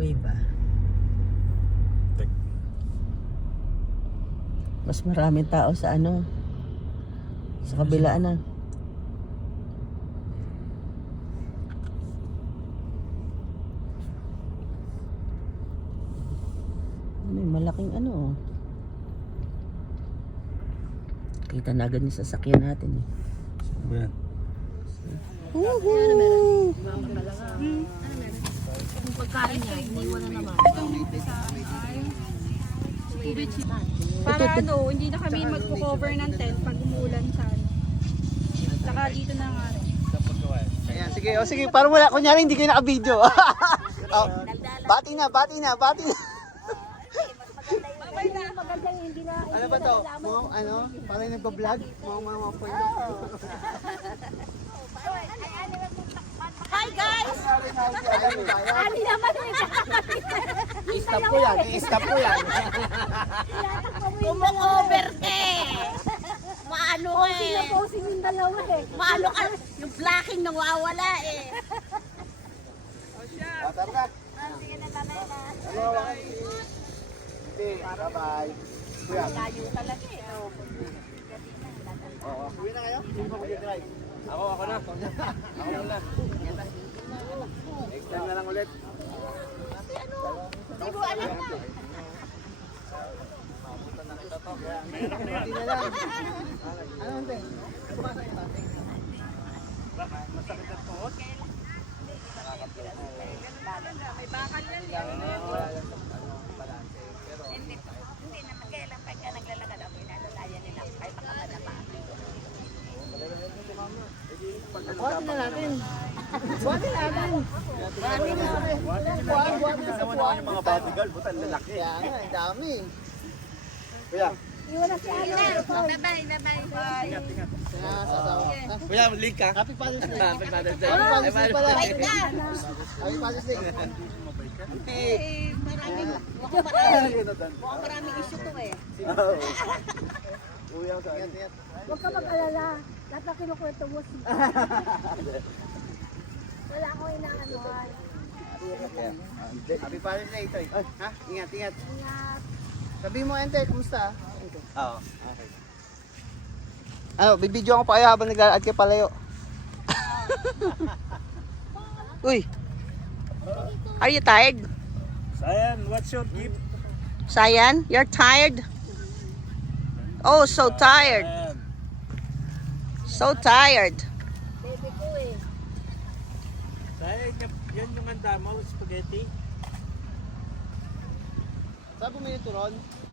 highway ba? Mas maraming tao sa ano? Sa kabila na. May malaking ano oh. Kita na agad yung sasakyan natin eh. Yan. Woohoo! Yung pagkain niya, iniwan na naman. Para ano, hindi na kami magpo-cover ng tent pag umulan sana. Saka dito na nga rin. Ayan, sige, o sige, parang wala, kunyari hindi kayo naka-video. Oh, bati na. Ano ba to? Mga ano? Parang nagpa-vlog? Mga point. Hi guys! Ani naman I-stop ko yan. Kumu-cover ka eh! Maano eh! posing yung dalawa eh. Maano ka! Yung blocking nawawala eh! Tara ka. Sige, bye-bye. Kuya. Layo talaga eh. Oo. Uwi na kayo? Sino ba mag-drive? Ako na. Ako muna. Next time na lang ulit. Hindi mo alam na. Hindi na lang. Ano ante? May bakal yan eh. Hindi naman kailan pagka naglalakad ako, inalalayan nila kahit makabada pa. Buhatin na natin. Buhatin natin. Yung mga bodyguard, buta lalaki. Kaya nga, ang dami. Kuya. Bye-bye. Kuya, link ka. Happy Father's Day. Happy Father's Day. Happy Father's Day pala. Bye ka! Happy Father's Day. Eh, mukhang maraming issue to eh. Uwi ako sa akin. Huwag ka mag-alala. Lahat na kinukwento mo. Wala akong inaanuhan. Happy Father's Day, Toy. Ha? Ingat. Ingat. Sabi mo, Ente, kumusta? Oo. Okay. Ano, bibidyo ako pa kayo habang nag-aalad kayo palayo. Uy! Are you tired? Sayan, what's your gift? Sayan, you're tired? Oh, so tired. Sayan. So tired. Baby ko eh. Sayan, yan yung handa mo, spaghetti. Saan bumili ito, Ron?